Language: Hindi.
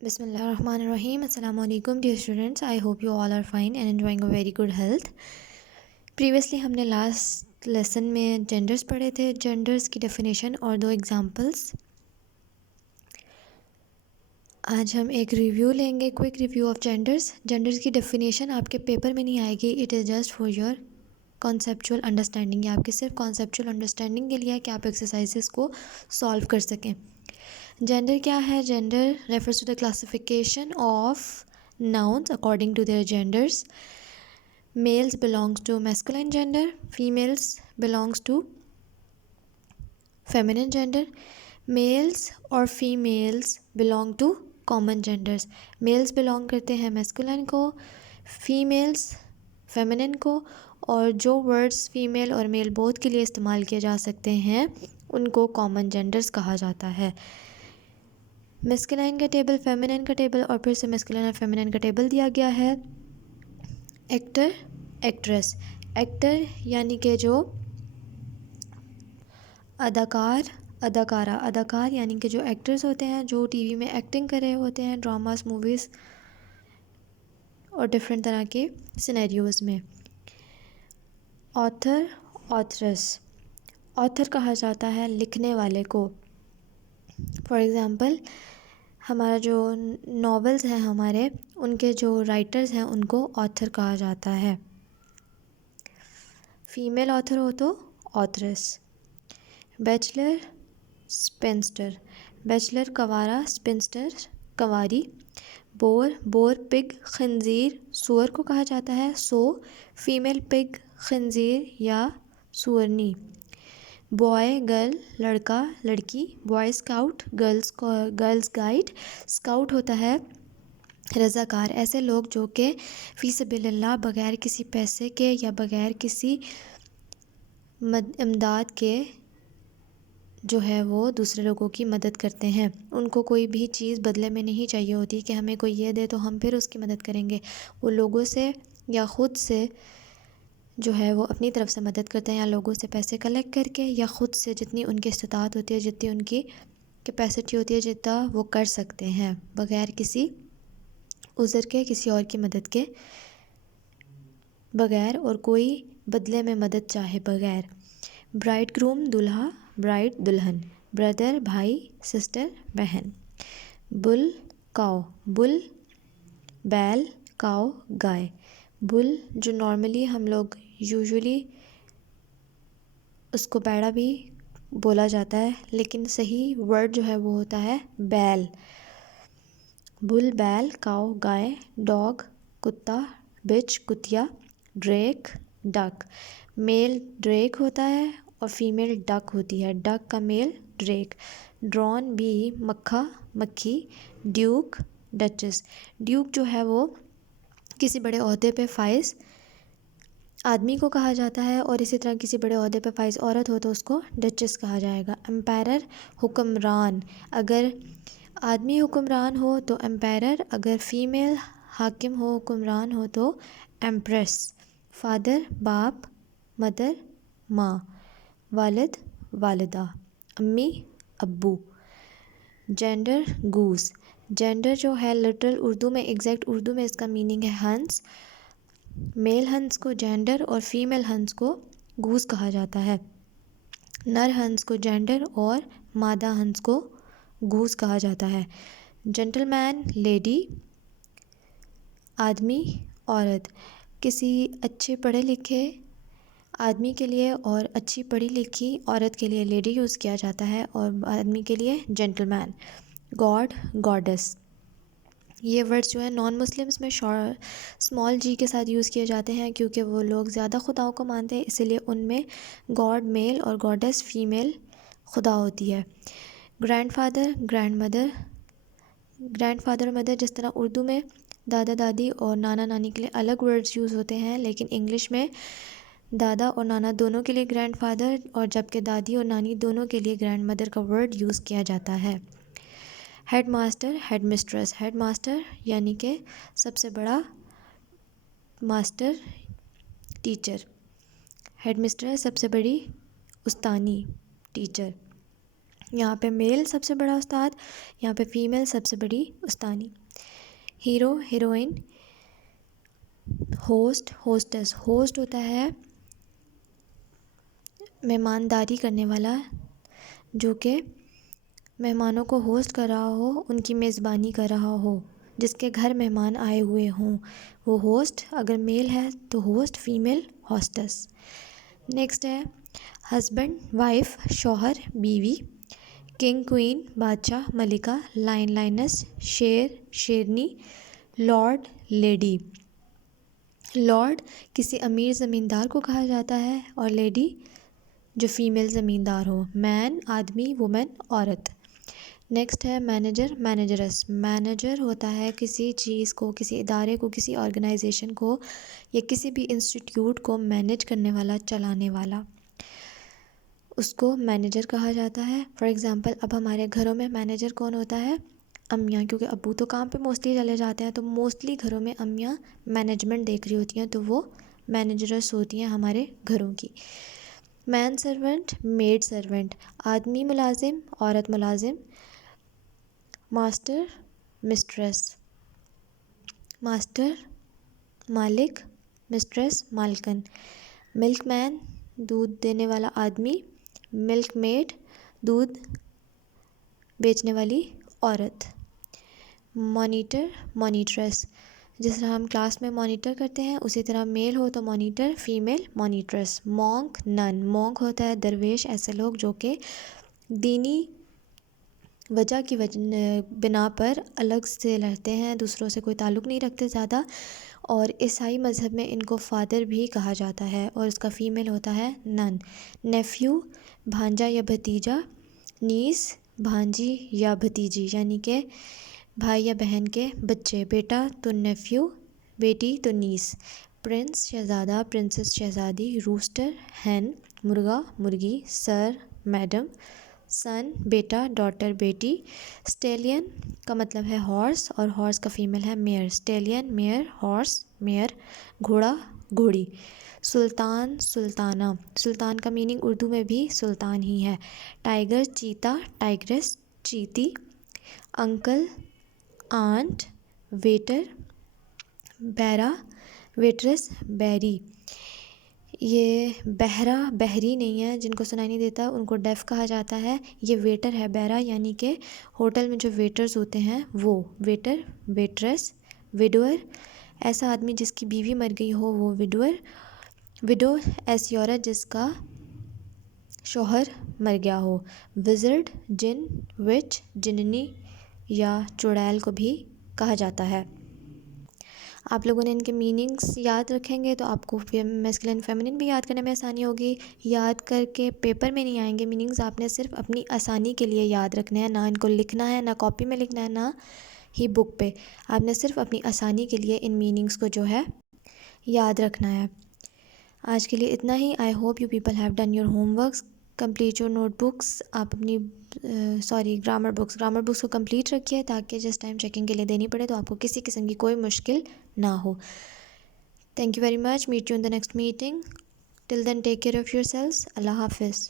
Bismillahirrahmanirrahim. Assalamu alaikum dear students. I hope you all are fine and enjoying a very good health. Previously हमने लास्ट लेसन में genders पढ़े थे, genders की definition और 2 एग्जाम्पल्स. आज हम एक रिव्यू लेंगे, quick review of genders. genders की definition आपके पेपर में नहीं आएगी, it is just for your conceptual understanding. ये आपके सिर्फ कॉन्सेप्चुअल अंडरस्टैंडिंग के लिए है कि आप एक्सरसाइजेस को सॉल्व कर सकें. जेंडर क्या है? Gender refers to the classification of nouns according to their genders. Males belongs to masculine gender, females belongs to feminine gender. Males और females belong to common genders. Males belong करते हैं masculine को, females feminine को, और जो words female और male both के लिए इस्तेमाल किए जा सकते हैं उनको common genders कहा जाता है. मेस्कुलाइन का टेबल, फेमिनिन का टेबल और फिर से मेस्कुलाइन और फेमिनिन का टेबल दिया गया है. Actor, actress. एक्टर यानी कि जो अदाकार, अदाकारा. अदाकार यानी कि जो एक्टर्स होते हैं जो टीवी में एक्टिंग कर रहे होते हैं, ड्रामास, मूवीज़ और डिफरेंट तरह के सिनेरियोज़ में. ऑथर, ऑथरस. ऑथर कहा जाता है लिखने वाले को. फॉर एग्ज़ाम्पल हमारा जो नॉवेल्स हैं हमारे, उनके जो राइटर्स हैं उनको ऑथर कहा जाता है. फीमेल ऑथर हो तो ऑथरस. Bachelor, spinster. बैचलर कवारा, स्पिंस्टर कवारी. बोर, बोर पिग, खंजीर सुअर को कहा जाता है. सो फीमेल पिग, खंजीर या सुअरनी. बॉय, गर्ल, लड़का, लड़की. Boy scout, girls guide. Scout होता है रज़ाकार. ऐसे लोग जो कि फ़ी सबीलिल्लाह बग़ैर किसी पैसे के या बग़ैर किसी इमदाद के जो है वो दूसरे लोगों की मदद करते हैं. उनको कोई भी चीज़ बदले में नहीं चाहिए होती कि हमें कोई ये दे तो हम फिर उसकी मदद करेंगे. वो लोगों से या ख़ुद से जो है वो अपनी तरफ से मदद करते हैं, या लोगों से पैसे कलेक्ट करके या ख़ुद से जितनी उनकी इस्तात होती है, जितनी उनकी कैपेसिटी होती है, जितना वो कर सकते हैं बग़ैर किसी उज़र के, किसी और की मदद के बग़ैर, और कोई बदले में मदद चाहे बग़ैर. ब्राइड ग्रूम, दुल्हा, ब्राइड दुल्हन. ब्रदर भाई, सिस्टर बहन. बुल, काओ. बुल बैल, काओ गाय. बुल जो नॉर्मली हम लोग यूजुअली उसको बैड़ा भी बोला जाता है, लेकिन सही वर्ड जो है वो होता है बैल. बुल बैल, काओ गाय. डॉग कुत्ता, बिच कुतिया. Drake duck. मेल ड्रेक होता है और फीमेल डक होती है. डक का मेल ड्रेक. ड्रॉन बी, मक्खा मक्खी. Duke duchess. ड्यूक जो है वो किसी बड़े ओहदे पे फाइज आदमी को कहा जाता है, और इसी तरह किसी बड़े ओहदे पे फाइज औरत हो तो उसको डचेस कहा जाएगा. एम्पायर हुक्मरान. अगर आदमी हुक्मरान हो तो एम्पायर, अगर फ़ीमेल हाकिम हो, हुक्मरान हो तो एम्प्रेस. फादर बाप, मदर माँ. वालिद वालिदा. अम्मी अब्बू. Gender goose. जेंडर जो है लिटरल उर्दू में, एग्जैक्ट उर्दू में इसका मीनिंग है हंस. मेल हंस को जेंडर और फीमेल हंस को गूस कहा जाता है. नर हंस को जेंडर और मादा हंस को गूस कहा जाता है. जेंटलमैन लेडी, आदमी औरत. किसी अच्छे पढ़े लिखे आदमी के लिए और अच्छी पढ़ी लिखी औरत के लिए लेडी यूज़ किया जाता है, और आदमी के लिए जेंटलमैन. God, goddess. ये वर्ड्स जो है नॉन मुस्लिम्स में स्मॉल जी के साथ यूज़ किए जाते हैं, क्योंकि वो लोग ज़्यादा खुदाओं को मानते हैं, इसलिए उनमें गॉड मेल और गॉडेस फीमेल खुदा होती है. Grandfather, grand mother. ग्रैंडफादर और मदर, जिस तरह उर्दू में दादा दादी और नाना नानी के लिए अलग वर्ड्स यूज़ होते हैं, लेकिन इंग्लिश में दादा और नाना दोनों के लिए ग्रैंडफादर, और जबकि दादी और नानी दोनों के लिए ग्रैंड मदर का वर्ड यूज़ किया जाता है. Head master, head mistress. Head master यानी कि सबसे बड़ा मास्टर, टीचर. हेड मिस्ट्रेस सबसे बड़ी उस्तानी, टीचर. यहाँ पे मेल सबसे बड़ा उस्ताद, यहाँ पे फीमेल सबसे बड़ी उस्तानी। Hero, heroine, host, hostess. Host होता है मेहमानदारी करने वाला, जो कि मेहमानों को होस्ट कर रहा हो, उनकी मेज़बानी कर रहा हो, जिसके घर मेहमान आए हुए हों, वो होस्ट। अगर मेल है तो होस्ट, फीमेल होस्टेस। नेक्स्ट है हस्बैंड, वाइफ, शौहर, बीवी। किंग, क्वीन, बादशाह, मलिका, लाइन, लाइनस, शेर, शेरनी, लॉर्ड, लेडी। लॉर्ड किसी अमीर ज़मींदार को कहा जाता है और लेडी जो फीमेल ज़मींदार हो। मैन आदमी, वुमेन औरत। नेक्स्ट है मैनेजर, मैनेजरस। मैनेजर होता है किसी चीज़ को, किसी इदारे को, किसी ऑर्गेनाइजेशन को या किसी भी इंस्टीट्यूट को मैनेज करने वाला, चलाने वाला, उसको मैनेजर कहा जाता है। फॉर एग्ज़ाम्पल अब हमारे घरों में मैनेजर कौन होता है? अम्मियाँ, क्योंकि अब्बू तो काम पे मोस्टली चले जाते हैं, तो मोस्टली घरों में अम्मियाँ मैनेजमेंट देख रही होती हैं, तो वो मैनेजरस होती हैं हमारे घरों की। Man servant, maid servant. आदमी मुलाजिम, औरत मुलाजिम। Master, mistress. मास्टर मालिक, मिस्ट्रेस मालकन। मिल्कमैन दूध देने वाला आदमी। मिल्क मेड दूध बेचने वाली औरत। मॉनिटर, मॉनिट्रेस। जिस तरह हम क्लास में मॉनिटर करते हैं उसी तरह मेल हो तो monitor, female monitress. Monk, nun. Monk होता है दरवेश, ऐसे लोग जो कि दीनी वजह की बिना पर अलग से रहते हैं, दूसरों से कोई ताल्लुक़ नहीं रखते ज़्यादा, और ईसाई मज़हब में इनको फ़ादर भी कहा जाता है और इसका फ़ीमेल होता है नन। नेफ्यू भांजा या भतीजा। नीस भांजी या भतीजी, यानी कि भाई या बहन के बच्चे। बेटा तो नेफ्यू, बेटी तो नीस। प्रिंस शहज़ादा, प्रिंसेस शहज़ादी। रूस्टर हैन, मुर्गा मुर्गी। Sir madam. सन बेटा, डॉटर बेटी। स्टेलियन का मतलब है हॉर्स और हॉर्स का फीमेल है mayor. Stallion, mayor, horse, mayor. घोड़ा, घोड़ी। सुल्तान, सुल्ताना। सुल्तान का मीनिंग उर्दू में भी सुल्तान ही है। टाइगर, चीता, टाइग्रेस, चीती। Uncle, aunt. वेटर, बैरा, वेट्रेस, बैरी। ये बहरा, बहरी नहीं है, जिनको सुनाई नहीं देता उनको डेफ कहा जाता है। ये वेटर है बैरा, यानी कि होटल में जो वेटर्स होते हैं वो। Waiter, waitress. विडोअर ऐसा आदमी जिसकी बीवी मर गई हो वो विडोअर। विडो ऐसी औरत जिसका शौहर मर गया हो। विज़र्ड, जिन, विच, जिननी या चुड़ैल को भी कहा जाता है। आप लोगों ने इनके मीनिंग्स याद रखेंगे तो आपको मैस्कुलिन फेमिनिन भी याद करने में आसानी होगी। याद करके पेपर में नहीं आएंगे मीनिंग्स, आपने सिर्फ अपनी आसानी के लिए याद रखने हैं, ना इनको लिखना है, ना कॉपी में लिखना है, ना ही बुक पे। आपने सिर्फ अपनी आसानी के लिए इन मीनिंग्स को जो है याद रखना है। आज के लिए इतना ही। I hope you people have done your homeworks, complete your notebooks. आप अपनी ग्रामर बुक्स को कंप्लीट रखिए ताकि जिस टाइम चेकिंग के लिए देनी पड़े तो आपको किसी किस्म की कोई मुश्किल ना हो। Thank you very much. Meet you in the next meeting. Till then take care of yourselves. अल्लाह हाफिज़।